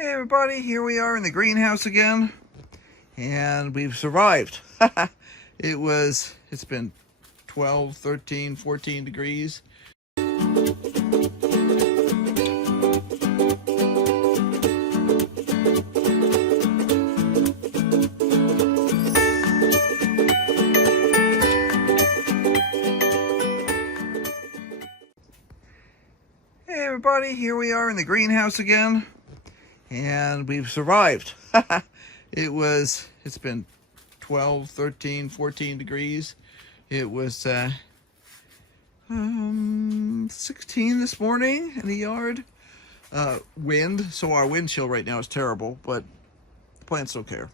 Hey everybody, here we are in the greenhouse again, and we've survived. It's been 12, 13, 14 degrees. Hey everybody, here we are in the greenhouse again, and we've survived. It's been 12, 13, 14 degrees. It was 16 this morning in the yard. Wind, so our wind chill right now is terrible, but the plants don't care.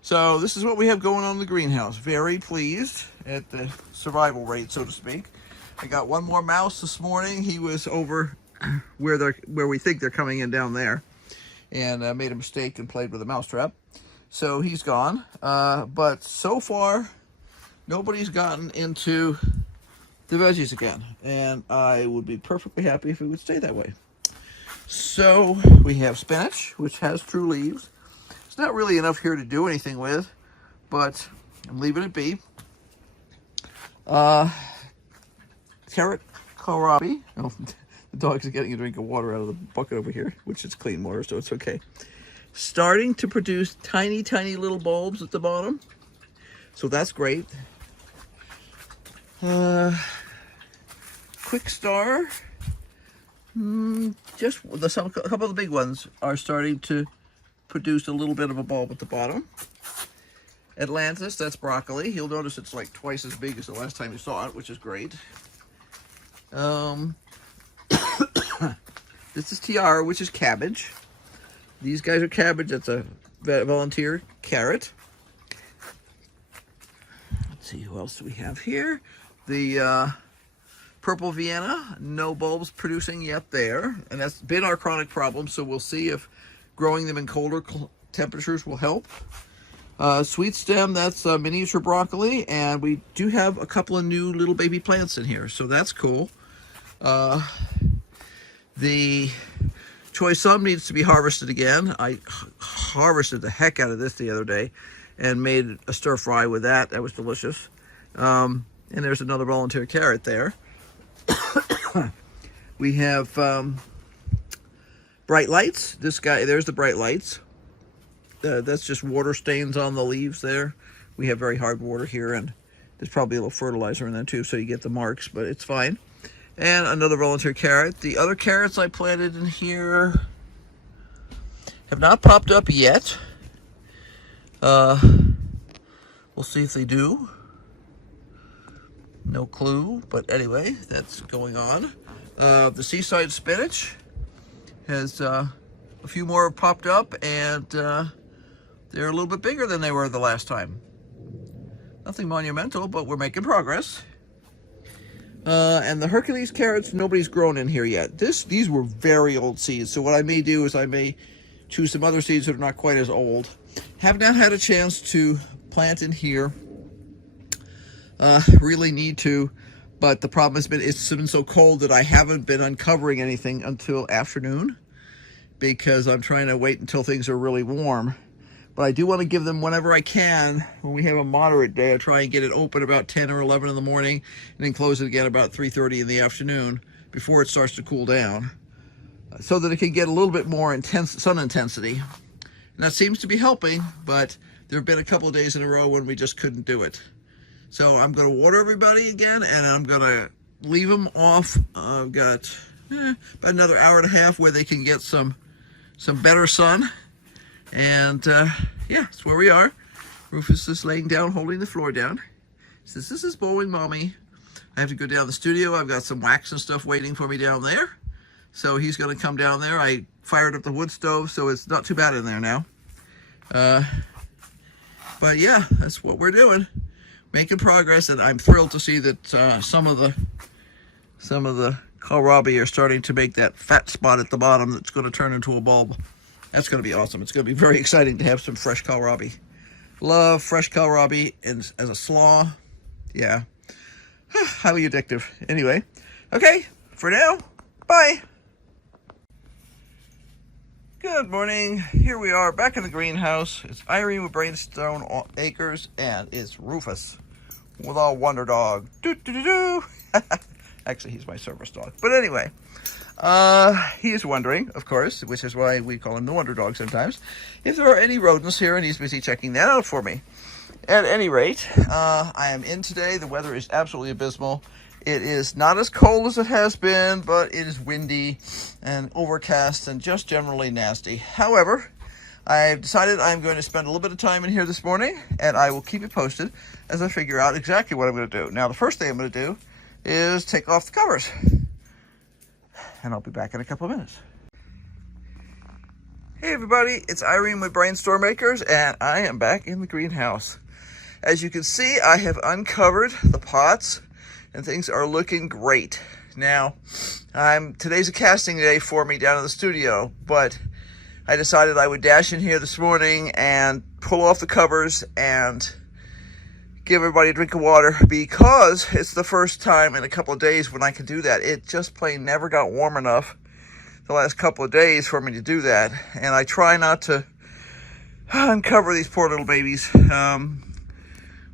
So this is what we have going on in the greenhouse. Very pleased at the survival rate, so to speak. I got one more mouse this morning. He was over where we think they're coming in down there, and made a mistake and played with a mousetrap. So he's gone. But so far, nobody's gotten into the veggies again, and I would be perfectly happy if it would stay that way. So we have spinach, which has true leaves. It's not really enough here to do anything with, but I'm leaving it be. Carrot kohlrabi. Oh, the dogs are getting a drink of water out of the bucket over here, which is clean water, so it's okay. Starting to produce tiny, tiny little bulbs at the bottom, so that's great. Quick star. Just a couple of the big ones are starting to produce a little bit of a bulb at the bottom. Atlantis, that's broccoli. You'll notice it's like twice as big as the last time you saw it, which is great. This is tiara, which is cabbage. These guys are cabbage. That's a volunteer carrot. Let's see, who else do we have here? The purple Vienna, no bulbs producing yet there, and that's been our chronic problem, so we'll see if growing them in colder temperatures will help. Sweet stem, that's miniature broccoli, and we do have a couple of new little baby plants in here, so that's cool. The choy sum needs to be harvested again. I harvested the heck out of this the other day and made a stir fry with that. That was delicious. And there's another volunteer carrot there. We have bright lights. This guy, there's the bright lights. That's just water stains on the leaves there. We have very hard water here, and there's probably a little fertilizer in there too, so you get the marks, but it's fine. And another volunteer carrot. The other carrots I planted in here have not popped up yet. We'll see if they do. No clue, but anyway, that's going on. The seaside spinach has a few more popped up, and they're a little bit bigger than they were the last time. Nothing monumental, but we're making progress. And the Hercules carrots, nobody's grown in here yet. These were very old seeds, so what I may do is I may choose some other seeds that are not quite as old. Have not had a chance to plant in here. Really need to, but the problem has been it's been so cold that I haven't been uncovering anything until afternoon, because I'm trying to wait until things are really warm. But I do want to give them whenever I can. When we have a moderate day, I try and get it open about 10 or 11 in the morning, and then close it again about 3:30 in the afternoon before it starts to cool down, so that it can get a little bit more intense sun intensity. And that seems to be helping, but there have been a couple of days in a row when we just couldn't do it. So I'm going to water everybody again, and I'm going to leave them off. I've got about another hour and a half where they can get some better sun. And yeah, that's where we are. Rufus is laying down, holding the floor down. He says, "This is boring, Mommy." I have to go down to the studio. I've got some wax and stuff waiting for me down there. So he's going to come down there. I fired up the wood stove, so it's not too bad in there now. But yeah, that's what we're doing. Making progress, and I'm thrilled to see that some of the kohlrabi are starting to make that fat spot at the bottom that's going to turn into a bulb. That's going to be awesome. It's going to be very exciting to have some fresh kohlrabi. Love fresh kohlrabi as a slaw. Yeah. Highly addictive. Anyway, okay, for now, bye. Good morning. Here we are back in the greenhouse. It's Irene with BrainStormAcres, and it's Rufus with our wonder dog. Doo-doo-doo-doo. Actually, he's my service dog. But anyway, he is wondering, of course, which is why we call him the wonder dog sometimes, if there are any rodents here, and he's busy checking that out for me. At any rate, I am in today. The weather is absolutely abysmal. It is not as cold as it has been, but it is windy and overcast and just generally nasty. However, I've decided I'm going to spend a little bit of time in here this morning, and I will keep you posted as I figure out exactly what I'm going to do. Now, the first thing I'm going to do is take off the covers, and I'll be back in a couple of minutes. Hey everybody, it's Irene with BrainStormAcres, and I am back in the greenhouse. As you can see, I have uncovered the pots, and things are looking great. Now, today's a casting day for me down in the studio, but I decided I would dash in here this morning and pull off the covers and give everybody a drink of water, because it's the first time in a couple of days when I can do that. It just plain never got warm enough the last couple of days for me to do that, and I try not to uncover these poor little babies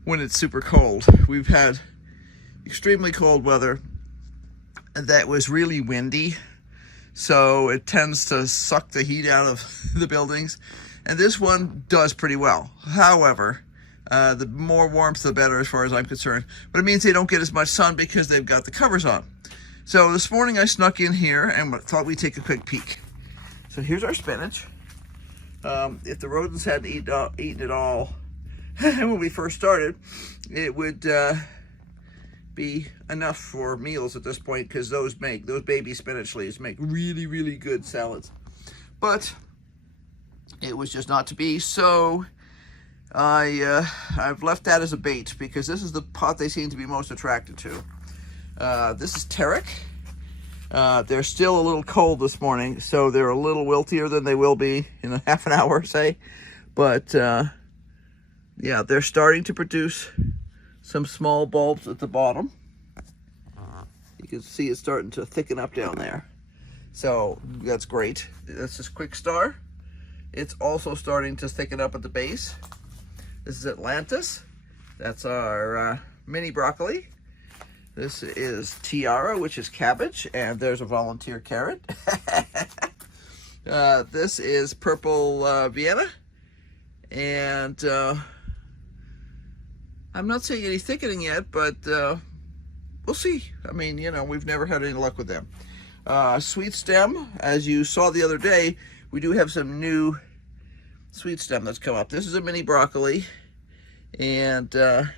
when it's super cold. We've had extremely cold weather that was really windy, so it tends to suck the heat out of the buildings, and this one does pretty well. However, the more warmth the better as far as I'm concerned, but it means they don't get as much sun because they've got the covers on. So this morning I snuck in here and thought we'd take a quick peek. So here's our spinach. If the rodents hadn't eaten it all when we first started, it would be enough for meals at this point, because those baby spinach leaves make really, really good salads. But it was just not to be, so I've left that as a bait, because this is the pot they seem to be most attracted to. This is Tarek. They're still a little cold this morning, so they're a little wiltier than they will be in a half an hour, say. But yeah, they're starting to produce some small bulbs at the bottom. You can see it's starting to thicken up down there. So that's great. That's just quick star. It's also starting to thicken up at the base. This is Atlantis. That's our mini broccoli. This is Tiara, which is cabbage, and there's a volunteer carrot. This is purple Vienna, and I'm not seeing any thickening yet, but we'll see. I mean, you know, we've never had any luck with them. Sweet stem, as you saw the other day, we do have some new sweet stem that's come up. This is a mini broccoli, and I'm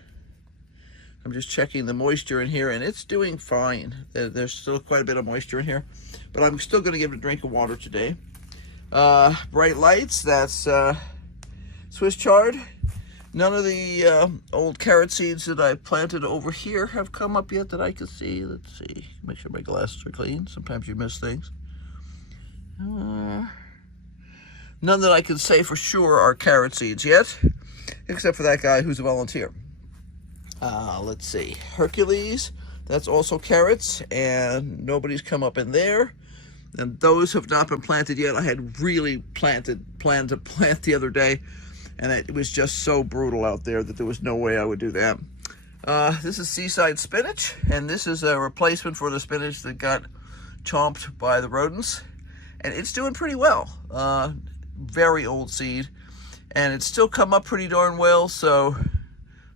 just checking the moisture in here, and it's doing fine. There's still quite a bit of moisture in here, but I'm still going to give it a drink of water today. Bright lights, that's Swiss chard. None of the old carrot seeds that I planted over here have come up yet that I can see. Let's see. Make sure my glasses are clean. Sometimes you miss things. None that I can say for sure are carrot seeds yet, except for that guy who's a volunteer. Let's see. Hercules, that's also carrots, and nobody's come up in there. And those have not been planted yet. I had really planned to plant the other day, and it was just so brutal out there that there was no way I would do that. This is seaside spinach, and this is a replacement for the spinach that got chomped by the rodents, and it's doing pretty well. Very old seed, and it's still come up pretty darn well, so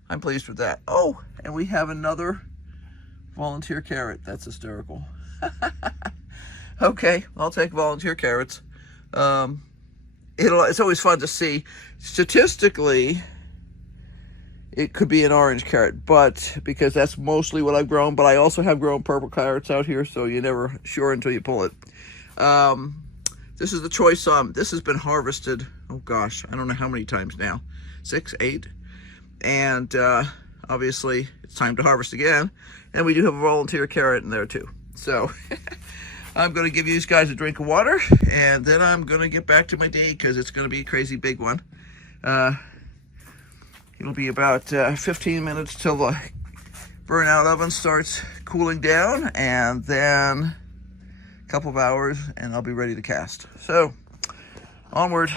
I'm pleased with that. Oh, and we have another volunteer carrot. That's hysterical. Okay, I'll take volunteer carrots. It's always fun to see. Statistically, it could be an orange carrot, but because that's mostly what I've grown, but I also have grown purple carrots out here, so you're never sure until you pull it. This is the choice. This has been harvested, oh gosh, I don't know how many times now, 6, 8, and obviously it's time to harvest again, and we do have a volunteer carrot in there too. So I'm going to give you guys a drink of water, and then I'm going to get back to my day, because it's going to be a crazy big one. It'll be about 15 minutes till the burnout oven starts cooling down, and then a couple of hours, and I'll be ready to cast. So Onward.